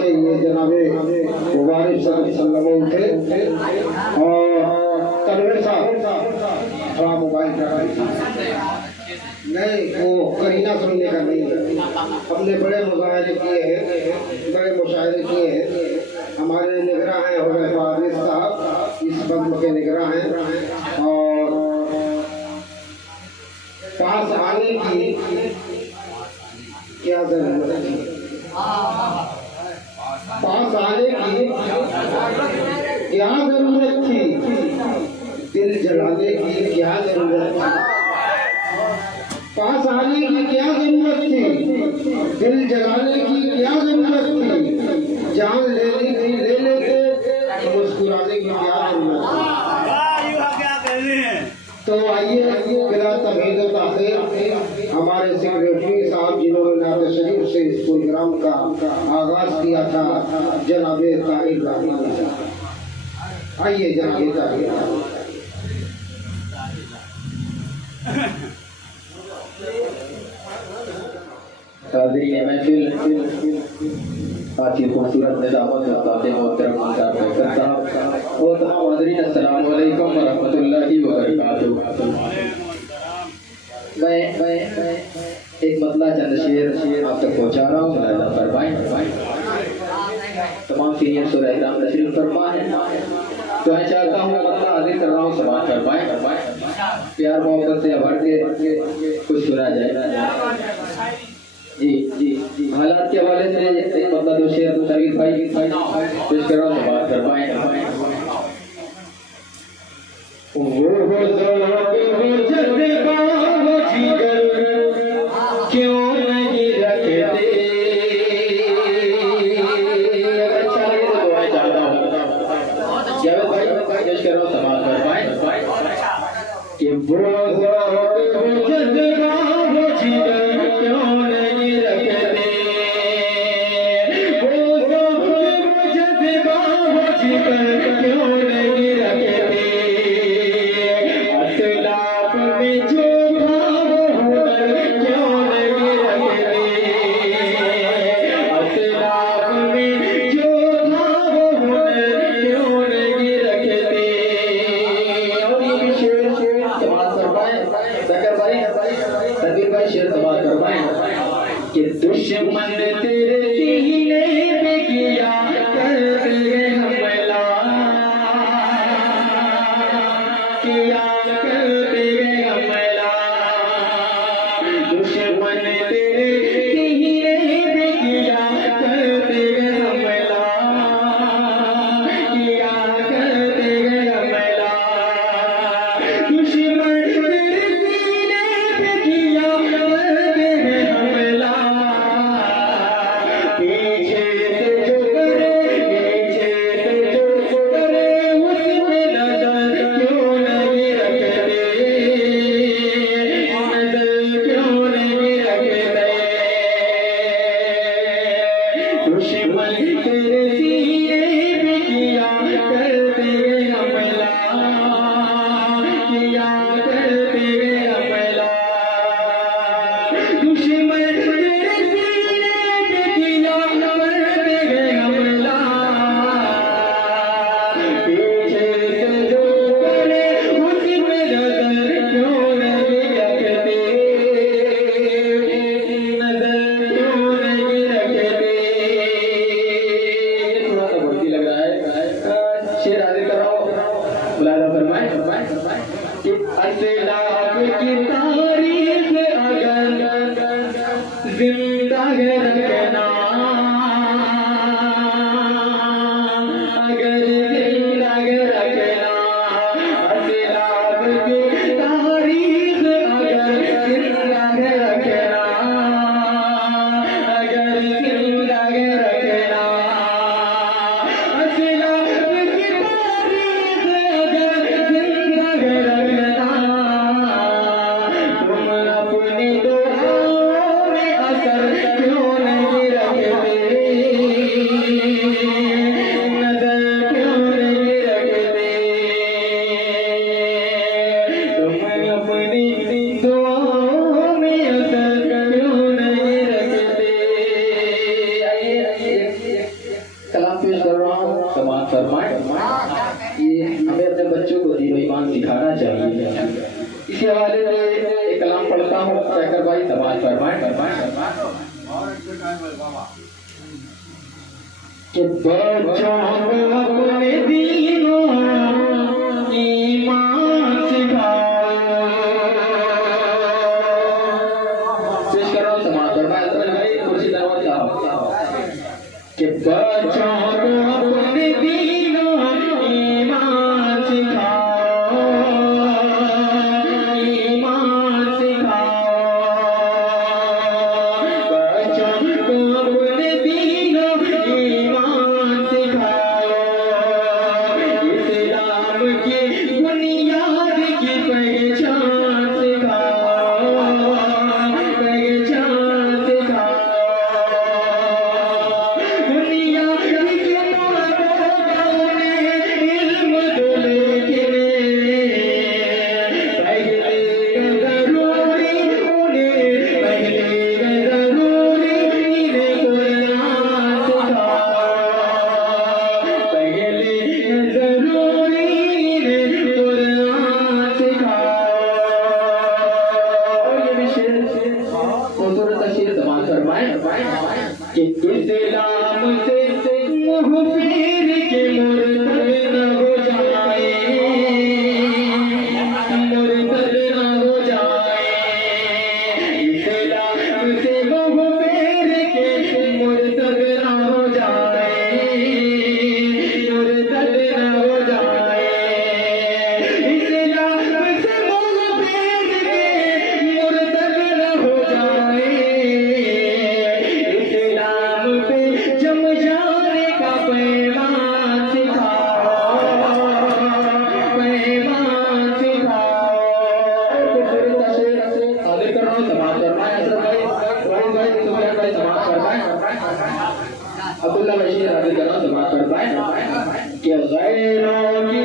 से ये जनाबे वारिस सल्लल्लाहु थे और तनवीर साहब थोड़ा मोबाइल नहीं, वो करीना सुनने का नहीं है। हमने बड़े मुशायरे किए हैं, हमारे निगरां हैं हुज़ैफ़ा वारिस साहब, इस बंद के निगरां हैं और पास आने की क्या जरूरत है, पास आने की क्या जरूरत थी, दिल जलाने की क्या जरूरत थी, पास आने की क्या जरूरत थी, दिल जलाने की क्या जरूरत थी, जान लेने की ले लेते, मुस्कुराने की क्या जरूरत थी। तो आइए बिला तमीज़ व ताख़ीर हमारे सेक्रेटरी साहब जिन्होंने नात शरीफ से इस प्रोग्राम का आगाज किया था, जनाबे ताहिर लाही, आइए जनाबे ताहिर। हाज़रीन महफिल आज की खूबसूरत निज़ामत उस्ताद मोहतरम करता और तमाम हाज़रीन अस्सलाम वालेकुम व रहमतुल्लाहि व बरकातुहू। मैं एक मतला चंद शेर आप तक पहुँचा रहा हूँ, मुलाहिज़ा फरमाएं। तमाम सीनियर सूरह इकराम तशरीफ फरमा है, तो मैं चाहता हूँ मतला हाजिर कर रहा हूँ, समाअत फरमाएं, प्यार मोहब्बत से भर के कुछ सुना जाए। जी जी जी, हालात के हवाले से एक मतलब दो शेर तवीर भाई पेश कर रहा हूँ, बात कर पाए। क्यों नहीं रखते, अच्छा लगे तो दुआएं चाहता हूँ, जावेद भाई पेश कर रहा हूँ, समाअत कर पाए कि दुश्मन तेरे सीने पे किया करते हमला, किया करते हमला, दुश्मन तेरे सीने पे किया करते हमला, किया करते हमला, दुश्मन तेरे सीने पे किया करते हमला, सिखाना चाहिए। इसी हवाले से एक कलाम पढ़ता हूँ, कहकर भाई समाज फरमाएं कि बच्चों को अपने दीनों ईमान सिखाओ। पेश कर रहा हूँ समाज फरमाएं भाई, कुर्सी दरवाजा चाहो कि बच्चों को अपने दीनों ईमान सिखाओ, ईमान सिखाओ। बच्चों को अपने दीनों ईमान सिखाओ। इस्लाम की बुनियाद की पहचान सिखाओ, पहचान सिखाओ। कि इस्लाम से मुँह फेर के मुर्तद न हो जाए, मुर्तद न हो जाए। इस्लाम से मुँह फेर के मुर्तद न हो जाए, मुर्तद न हो जाए। इस्लाम से मुँह फेर के मुर्तद न हो जाए। जम जाने का पैमान सिखाओ, पैमान सिखाओ। हाजिर कर रहा हूँ, समाज फरमाएं हजरत भाई, रोहित भाई, सुफियान भाई समाज फरमाएं। अब्दुल्ला बशीर हाजिर कर रहा हूँ, समाज फरमाएं कि गैरों की